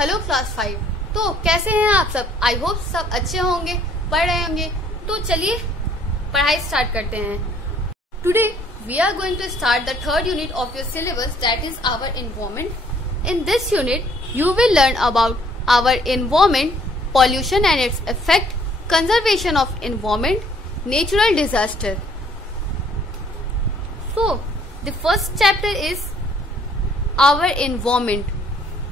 Hello class 5। तो कैसे हैं आप सब? आई होप सब अच्छे होंगे, पढ़ रहे होंगे। तो चलिए पढ़ाई स्टार्ट करते हैं। Today we are going to start the third unit of your syllabus, that is our environment. In this unit you will learn about our environment, pollution and its effect, conservation of environment, natural disaster. So the first chapter is our environment.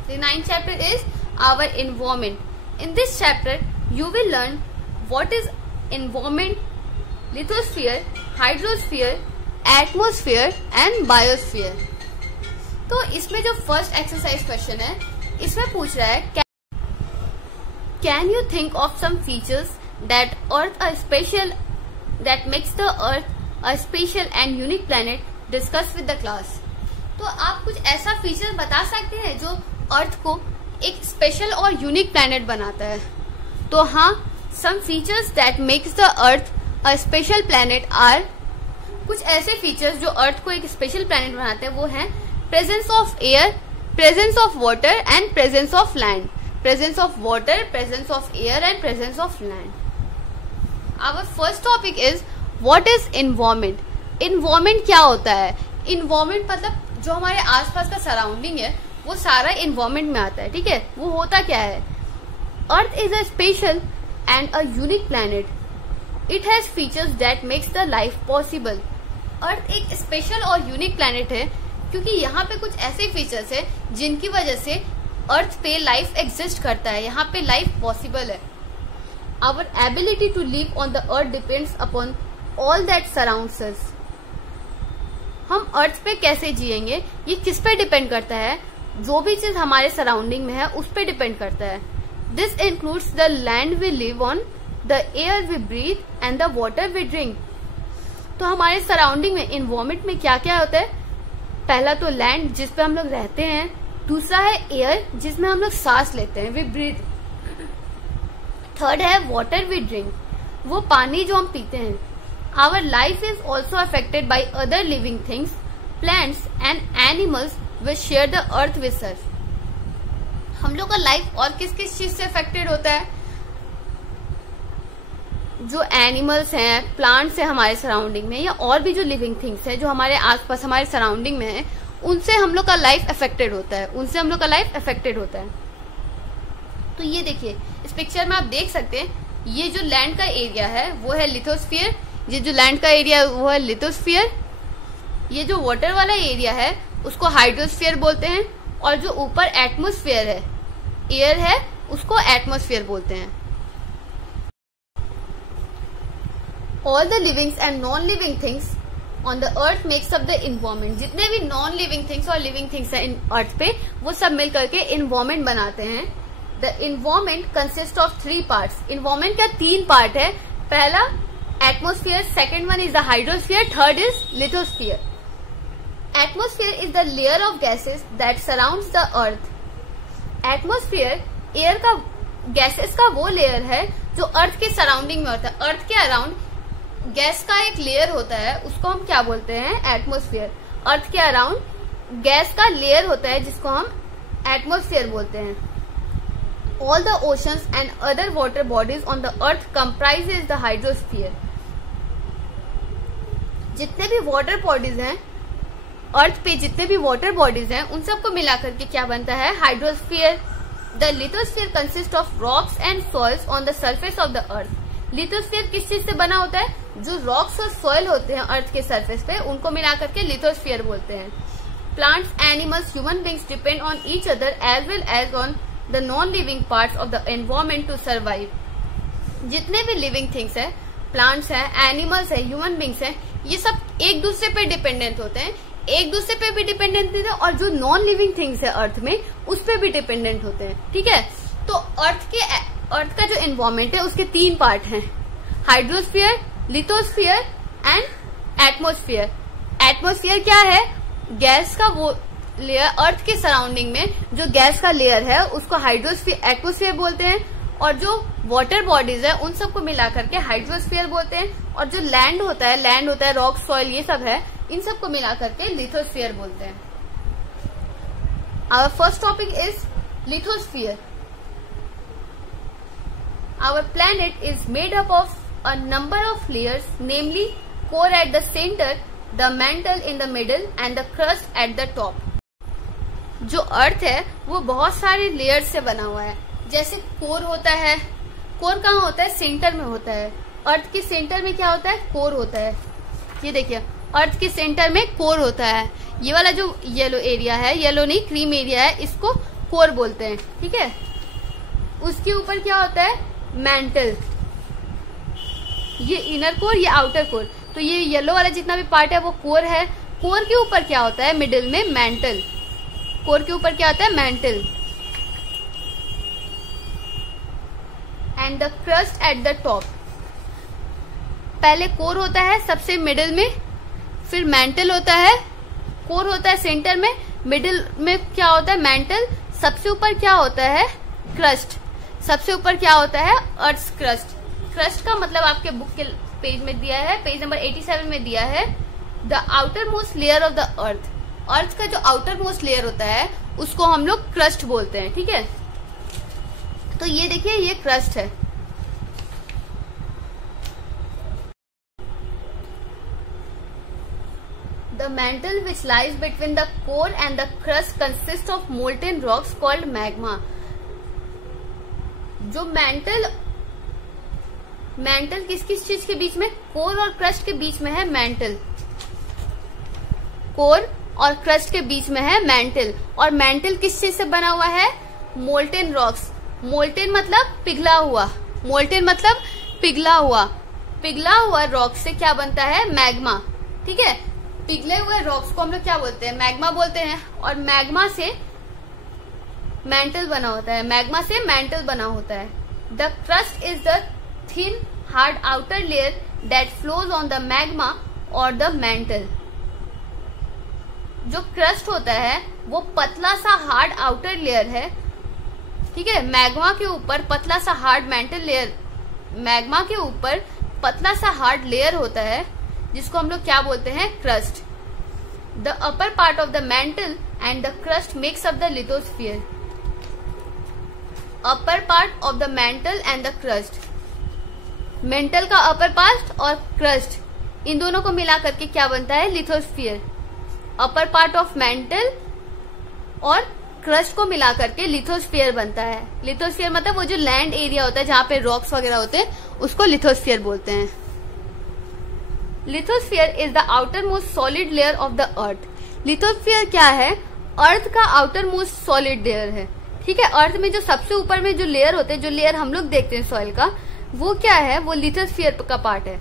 The ninth chapter is our environment. In this chapter you will learn what is environment, lithosphere, hydrosphere, atmosphere and biosphere. तो इसमें जो first exercise question है, इसमें पूछ रहा है Can you think of some features that makes the Earth a special and unique planet? Discuss with the class. तो आप कुछ ऐसा फीचर बता सकते हैं जो अर्थ को एक स्पेशल और यूनिक प्लैनेट बनाता है। तो हाँ, some features that makes the Earth a special planet are, कुछ ऐसे फीचर्स जो अर्थ को एक स्पेशल प्लैनेट बनाते हैं वो हैं presence of air, presence of water and presence of land. Presence of water, presence of air and presence of land. Our first topic is what is environment. Environment क्या होता है? Environment मतलब जो हमारे आसपास का सराउंडिंग है वो सारा environment में आता है, ठीक है? वो होता क्या है? Earth is a special and a unique planet. It has features that makes the life possible. Earth एक स्पेशल और यूनिक प्लैनेट है क्योंकि यहाँ पे कुछ ऐसे फीचर्स है जिनकी वजह से अर्थ पे लाइफ एग्जिस्ट करता है, यहाँ पे लाइफ पॉसिबल है। Our ability to live on the earth depends upon all that surrounds us. हम अर्थ पे कैसे जिएंगे ये किस पे डिपेंड करता है? जो भी चीज हमारे सराउंडिंग में है उस पे डिपेंड करता है। This includes the land we live on, the air we breathe and the water we drink. तो हमारे सराउंडिंग में, इन्वायरमेंट में क्या क्या होता है? पहला तो लैंड जिसपे हम लोग रहते हैं, दूसरा है एयर जिसमें हम लोग सांस लेते हैं, वी ब्रीथ। थर्ड है वाटर वी ड्रिंक, वो पानी जो हम पीते हैं। Our life is also affected by other living things, plants and animals which share the earth with us. हम लोग का लाइफ और किस किस चीज से अफेक्टेड होता है? जो एनिमल्स हैं, प्लांट्स हैं हमारे सराउंडिंग में, या और भी जो लिविंग थिंग्स हैं जो हमारे आसपास हमारे सराउंडिंग में है, उनसे हम लोग का लाइफ अफेक्टेड होता है, उनसे हम लोग का लाइफ अफेक्टेड होता है। तो ये देखिए, इस पिक्चर में आप देख सकते हैं, ये जो लैंड का एरिया है वो है लिथोस्फीयर, ये जो लैंड का एरिया है वो है लिथोस्फीयर। ये जो वाटर वाला एरिया है उसको हाइड्रोस्फीयर बोलते हैं, और जो ऊपर एटमोस्फीयर है, एयर है, उसको एटमोस्फीयर बोलते हैं। All the livings and non living things on the earth makes up the environment. जितने भी नॉन लिविंग थिंग्स और लिविंग थिंग्स हैं अर्थ पे, वो सब मिल करके इन्वायरमेंट बनाते हैं। The environment consist of 3 parts. Environment का 3 पार्ट है। पहला atmosphere, second one is the hydrosphere, third is lithosphere. Atmosphere is the layer of gases that surrounds the earth. Atmosphere air का, गैसेस का वो लेयर है जो अर्थ के सराउंडिंग में होता है। अर्थ के अराउंड गैस का एक लेयर होता है, उसको हम क्या बोलते हैं? एटमोस्फियर। अर्थ के अराउंड गैस का लेयर होता है जिसको हम एटमोस्फियर बोलते हैं। All the oceans and other water bodies on the earth comprises the hydrosphere. जितने भी वाटर बॉडीज हैं अर्थ पे, जितने भी वाटर बॉडीज हैं, उन सबको मिलाकर के क्या बनता है? Hydrosphere. The lithosphere consist of rocks and soils on the surface of the earth. Lithosphere किस चीज से बना होता है? जो रॉक्स और सॉइल होते हैं अर्थ के सरफेस पे, उनको मिला करके लिथोस्फीयर बोलते हैं। Plants, animals, human beings depend on each other as well as on the non living parts of the environment to survive. जितने भी लिविंग थिंग्स है, प्लांट्स हैं, एनिमल्स हैं, ह्यूमन बींग्स हैं, ये सब एक दूसरे पे डिपेंडेंट होते हैं। एक दूसरे पे भी डिपेंडेंट होते हैं और जो नॉन लिविंग थिंग्स है अर्थ में, उस पे भी डिपेंडेंट होते हैं, ठीक है? तो अर्थ का जो एनवायरमेंट है उसके 3 पार्ट हैं, hydrosphere, lithosphere and atmosphere. Atmosphere क्या है? गैस का वो लेयर, अर्थ के सराउंडिंग में जो गैस का लेयर है उसको हाइड्रोस्फीयर, एटमोस्फीयर बोलते हैं, और जो वाटर बॉडीज है उन सबको मिलाकर के हाइड्रोस्फीयर बोलते हैं, और जो लैंड होता है, रॉक, सॉइल, ये सब है, इन सबको मिलाकर के लिथोस्फीयर बोलते हैं। Our first topic is lithosphere. Our planet is made up of a number of layers, namely core at the center, the mantle in the middle and the crust at the top. जो अर्थ है वो बहुत सारे layers से बना हुआ है. जैसे कोर होता है, कोर कहाँ होता है? सेंटर में होता है. अर्थ के सेंटर में क्या होता है? कोर होता है. ये देखिए, अर्थ के सेंटर में कोर होता है. ये वाला जो येलो एरिया है, येलो नहीं क्रीम एरिया है, इसको कोर बोलते हैं. ठीक है. उसके ऊपर क्या होता है? मैंटल. ये इनर कोर, ये आउटर कोर. तो ये येलो वाला जितना भी पार्ट है वो कोर है. कोर के ऊपर क्या होता है? मिडिल में मैंटल. कोर के ऊपर क्या होता है? Mantle. And the crust at the top. पहले कोर होता है सबसे मिडिल में, फिर मैंटल होता है. कोर होता है सेंटर में, मिडिल में क्या होता है? मैंटल. सबसे ऊपर क्या होता है? क्रस्ट. सबसे ऊपर क्या होता है? Earth crust. क्रस्ट का मतलब आपके बुक के पेज में दिया है, पेज नंबर 87 में दिया है, the outermost layer of the earth. Earth का जो आउटर मोस्ट लेयर होता है उसको हम लोग क्रस्ट बोलते हैं. ठीक है. तो ये देखिए, ये क्रस्ट है. The mantle which lies between the core and the crust consists of molten rocks called magma. जो मैंटल किस किस चीज के बीच में? कोर और क्रस्ट के बीच में है मैंटल. कोर और क्रस्ट के बीच में है मैंटल. और मैंटल किस चीज से बना हुआ है? Molten rocks. मोल्टेन मतलब पिघला हुआ. मोल्टेन मतलब पिघला हुआ. पिघला हुआ रॉक से क्या बनता है? मैग्मा. ठीक है. पिघले हुए रॉक्स को हम लोग क्या बोलते हैं? मैग्मा बोलते हैं. और मैग्मा से मैंटल बना होता है. मैग्मा से मैंटल बना होता है. The crust is the thin hard outer layer that flows on the magma और द मैंटल. जो क्रस्ट होता है वो पतला सा हार्ड आउटर लेयर है. ठीक है. मैग्मा के ऊपर पतला सा हार्ड मैंटल लेयर, मैग्मा के ऊपर पतला सा हार्ड लेयर होता है जिसको हम लोग क्या बोलते हैं? Crust. The upper part of the mantle and the crust makes up the lithosphere. Upper part of the mantle and the crust. Mantle का अपर पार्ट और क्रस्ट, इन दोनों को मिला करके क्या बनता है? Lithosphere. Upper part of mental और क्रस्ट को मिला करके लिथोस्फीयर बनता है. लिथोस्फीयर मतलब वो जो लैंड एरिया होता है जहां पे रॉक्स वगैरह होते हैं उसको लिथोस्फीयर बोलते हैं. Lithosphere is the outer most solid layer of the earth. Lithosphere क्या है? अर्थ का आउटर मोस्ट सॉलिड लेयर है. ठीक है. अर्थ में जो सबसे ऊपर में जो लेयर होते हैं, जो लेयर हम लोग देखते हैं सॉइल का, वो क्या है? वो लिथोस्फीयर का पार्ट है.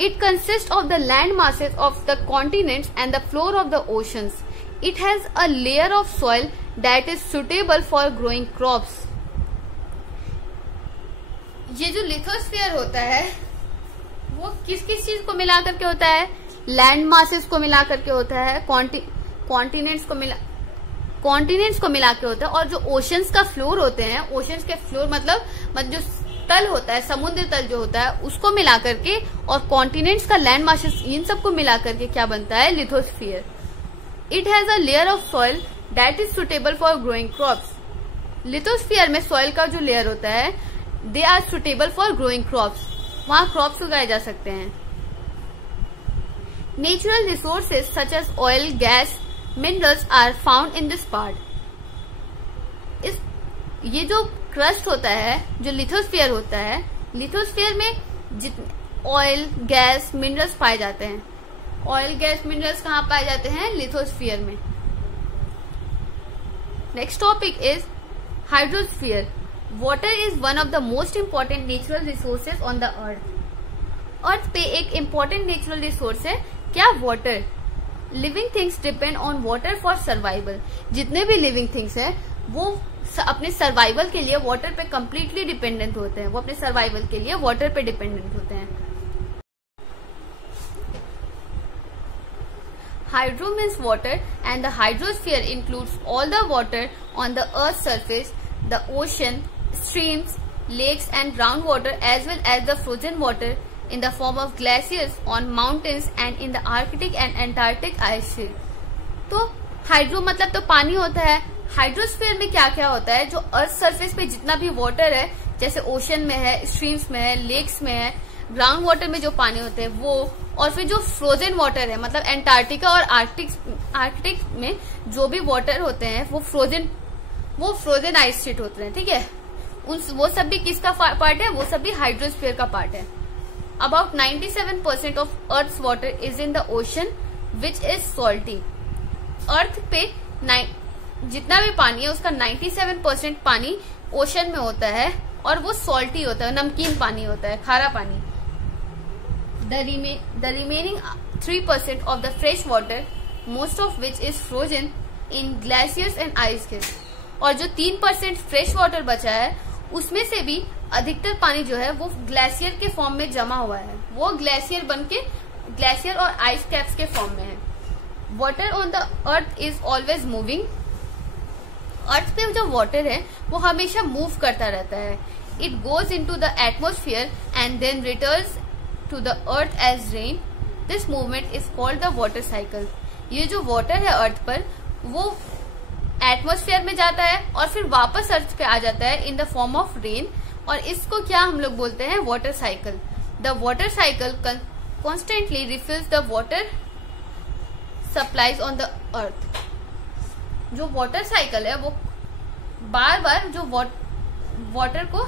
It consist of the land masses of the continents and the floor of the oceans. It has a layer of soil that is suitable for growing crops. ये जो लिथोस्फीयर होता है वो किस किस चीज को मिला करके होता है? लैंड मासेस को मिला करके होता है, कॉन्टिनेंट्स को मिला के होता है. और जो ओशंस का फ्लोर होते हैं, ओशंस के फ्लोर मतलब जो तल होता है, समुद्र तल जो होता है, उसको मिला करके, और कॉन्टिनेंट्स का लैंड मासेस, इन सबको मिला करके क्या बनता है? Lithosphere. It has a layer of soil that is suitable for growing crops. Lithosphere में सॉइल का जो लेयर होता है, they are suitable for growing crops. वहां क्रॉप्स उगाए जा सकते हैं. Natural resources such as oil, gas, minerals are found in this part. ये जो क्रस्ट होता है, जो लिथोस्फीयर होता है, लिथोस्फीयर में ऑयल, गैस, मिनरल्स पाए जाते हैं. ऑयल, गैस, मिनरल्स कहाँ पाए जाते हैं? लिथोस्फीयर में. Next topic is hydrosphere. Water is one of the most important natural resources on the earth. Earth पे एक इम्पोर्टेंट नेचुरल रिसोर्स है क्या? Water. Living things depend on water for survival. जितने भी लिविंग थिंग्स हैं वो अपने सर्वाइवल के लिए वाटर पे कंप्लीटली डिपेंडेंट होते हैं. वो अपने सर्वाइवल के लिए वाटर पे डिपेंडेंट होते हैं. Hydro means water, and the hydrosphere includes all the water on the Earth's surface, the ocean, streams, lakes and groundwater, as well as the frozen water in the form of glaciers on mountains and in the Arctic and Antarctic ice sheet. तो hydro मतलब तो पानी होता है. Hydrosphere में क्या क्या होता है, जो अर्थ सरफेस पे जितना भी वाटर है, जैसे ओशन में है, स्ट्रीम्स में है, लेक्स में है, ग्राउंड वाटर में जो पानी होते हैं वो, और फिर जो फ्रोजन वाटर है, मतलब एंटार्क्टिका और आर्कटिक में जो भी वाटर होते हैं वो फ्रोजन आइस शीट होते हैं, ठीक है। वो सब भी किसका पार्ट है, वो सब भी हाइड्रोस्फीयर का पार्ट है। About 97% of earth water is in the ocean which is salty. Earth पे जितना भी पानी है उसका 97% पानी ओशन में होता है और वो सॉल्टी होता है, नमकीन पानी होता है, खारा पानी। The remaining 3% of the fresh water, most of which is frozen in glaciers and ice caves. और जो 3% फ्रेश वाटर बचा है उसमें से भी अधिकतर पानी जो है वो ग्लेशियर के फॉर्म में जमा हुआ है, वो ग्लेशियर और आइस कैप्स के फॉर्म में है। Water on the earth is always moving. Earth पे जो वाटर है वो हमेशा मूव करता रहता है। It goes into the atmosphere and then returns to the earth as rain. This movement is called the water cycle. ये जो वाटर है अर्थ पर वो एटमोस्फेयर में जाता है और फिर वापस अर्थ पे आ जाता है in the form of rain, और इसको क्या हम लोग बोलते हैं, water cycle. The water cycle constantly refills the water supplies on the अर्थ। जो वाटर साइकिल है वो बार बार जो वाटर को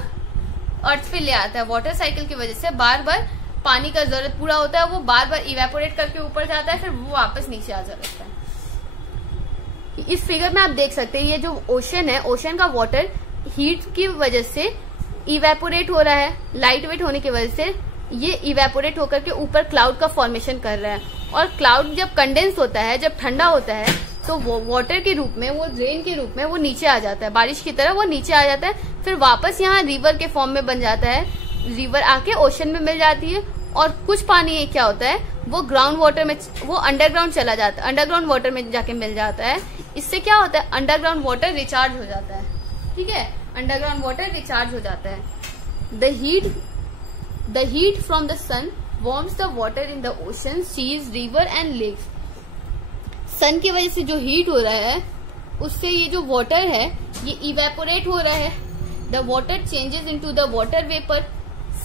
अर्थ पे ले आता है। वाटर साइकिल की वजह से बार बार पानी का जरूरत पूरा होता है, वो बार बार इवेपोरेट करके ऊपर जाता है, फिर वो वापस नीचे आ जाता है। इस फिगर में आप देख सकते हैं ये जो ओशन है, ओशन का वाटर हीट की वजह से इवेपोरेट हो रहा है, लाइट वेट होने की वजह से ये इवेपोरेट होकर के ऊपर क्लाउड का फॉर्मेशन कर रहा है। और क्लाउड जब कंडेंस होता है, जब ठंडा होता है, तो वो वाटर के रूप में, वो रेन के रूप में वो नीचे आ जाता है, बारिश की तरह वो नीचे आ जाता है, फिर वापस यहाँ रिवर के फॉर्म में बन जाता है, रिवर आके ओशन में मिल जाती है। और कुछ पानी क्या होता है, वो ग्राउंड वाटर में, वो अंडरग्राउंड चला जाता है, अंडरग्राउंड वाटर में जाके मिल जाता है। इससे क्या होता है, अंडरग्राउंड वाटर रिचार्ज हो जाता है, ठीक है, अंडरग्राउंड वाटर रिचार्ज हो जाता है। The heat from the sun warms the water in the ocean, seas, river and lakes. Sun की वजह से जो हीट हो रहा है उससे ये जो वाटर है ये इवेपोरेट हो रहा है। The water changes into the water vapour.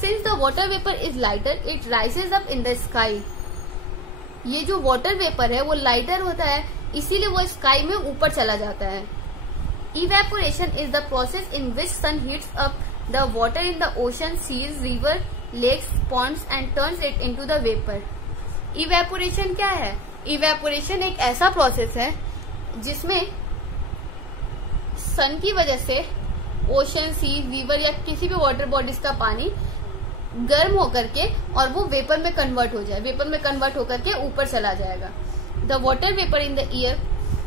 Since the water vapour is lighter it rises up in the sky. ये जो वाटर वेपर है वो लाइटर होता है, इसीलिए वो स्काई में ऊपर चला जाता है। Evaporation is the process in which sun heats up the water in the ocean, seas, river, lakes, ponds and turns it into the vapour. Evaporation क्या है? इवेपोरेशन एक ऐसा प्रोसेस है जिसमें सन की वजह से ओशन, सी, रिवर या किसी भी वाटर बॉडीज का पानी गर्म होकर के और वो वेपर में कन्वर्ट हो जाए, वेपर में कन्वर्ट होकर के ऊपर चला जाएगा। The water vapour in the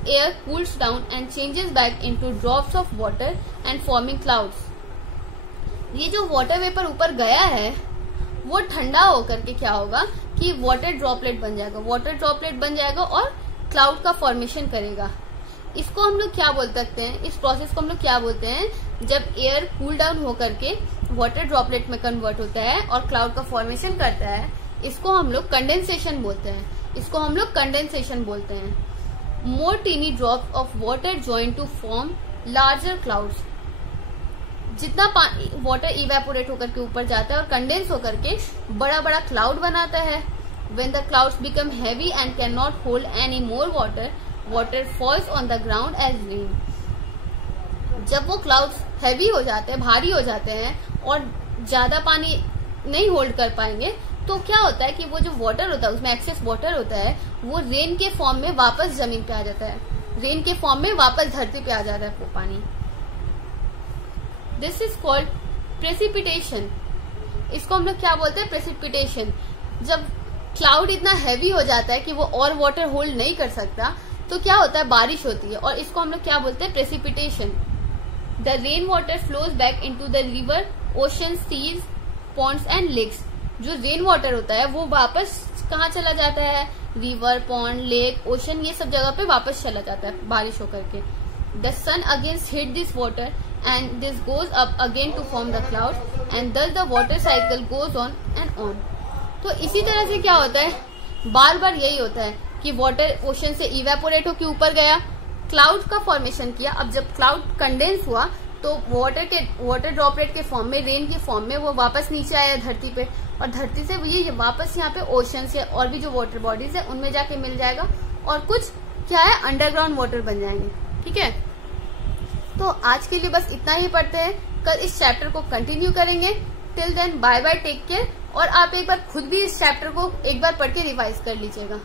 air cools down and changes back into drops of water and forming clouds. ये जो वाटर वेपर ऊपर गया है वो ठंडा होकर के क्या होगा कि वाटर ड्रॉपलेट बन जाएगा, वाटर ड्रॉपलेट बन जाएगा और क्लाउड का फॉर्मेशन करेगा। इसको हम लोग क्या बोल सकते हैं, इस प्रोसेस को हम लोग क्या बोलते हैं, जब एयर कूल डाउन होकर के वाटर ड्रॉपलेट में कन्वर्ट होता है और क्लाउड का फॉर्मेशन करता है, इसको हम लोग कंडेंसेशन बोलते हैं, इसको हम लोग कंडेंसेशन बोलते हैं। More tiny drop of water join to form larger clouds. जितना वाटर इवेपोरेट होकर के ऊपर जाता है और कंडेंस होकर के बड़ा बड़ा क्लाउड बनाता है। When the clouds become heavy and cannot hold any more water, water falls on the ground as rain. जब वो क्लाउड्स हैवी हो जाते हैं, भारी हो जाते हैं और ज्यादा पानी नहीं होल्ड कर पाएंगे, तो क्या होता है कि वो जो वाटर होता है उसमें एक्सेस वाटर होता है, वो रेन के फॉर्म में वापस जमीन पे आ जाता है, रेन के फॉर्म में वापस धरती पे आ जाता है वो पानी। This is called precipitation. इसको हम लोग क्या बोलते हैं, प्रेसिपिटेशन। जब क्लाउड इतना हैवी हो जाता है कि वो और वाटर होल्ड नहीं कर सकता, तो क्या होता है, बारिश होती है, और इसको हम लोग क्या बोलते हैं, precipitation. The rain water flows back into the river, ocean, seas, ponds and lakes. जो रेन वाटर होता है वो वापस कहाँ चला जाता है, रिवर, पॉन्ड, लेक, ओशन, ये सब जगह पे वापस चला जाता है बारिश होकर के। The sun again hit this water and this goes up again to form the clouds and thus the water cycle goes on and on. तो इसी तरह से क्या होता है, बार बार यही होता है कि वाटर ओशन से इवेपोरेट होकर ऊपर गया, क्लाउड का फॉर्मेशन किया। अब जब क्लाउड कंडेंस हुआ तो वाटर ड्रॉपलेट के फॉर्म में, रेन के फॉर्म में वो वापस नीचे आया धरती पे, और धरती से ये वापस यहाँ पे ओशंस या और भी जो वाटर बॉडीज है उनमें जाके मिल जाएगा, और कुछ क्या है अंडरग्राउंड वाटर बन जाएंगे। ठीक है, तो आज के लिए बस इतना ही पढ़ते हैं, कल इस चैप्टर को कंटिन्यू करेंगे। Till then bye bye, take care. और आप एक बार खुद भी इस चैप्टर को एक बार पढ़ के रिवाइज कर लीजिएगा।